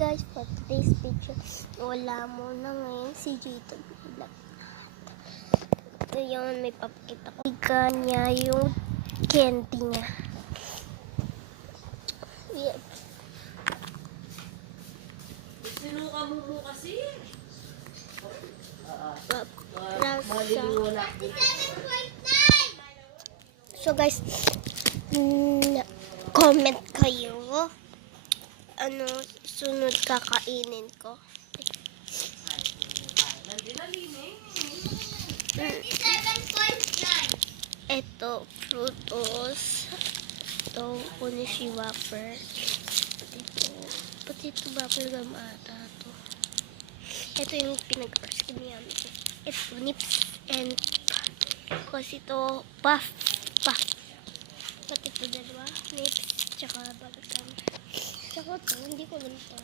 guys, for today's picture, wala muna ngayon si Jito. Ito yun, may papakita ko. Iga niya yung candy niya. Yeah. Sinuka mo kasi. So guys, comment kayo. Ano sunod kakainin ko? 37.9. Ito, frutos. Ito, Onishi Whopper. Potato Whopper gum ata to. Ito yung pinag-rescue niya. Ito, nips and kasi ito, puff. Pati ito dalawa, nips, tsaka bagatan. Tsaka ito, hindi ko alam ito.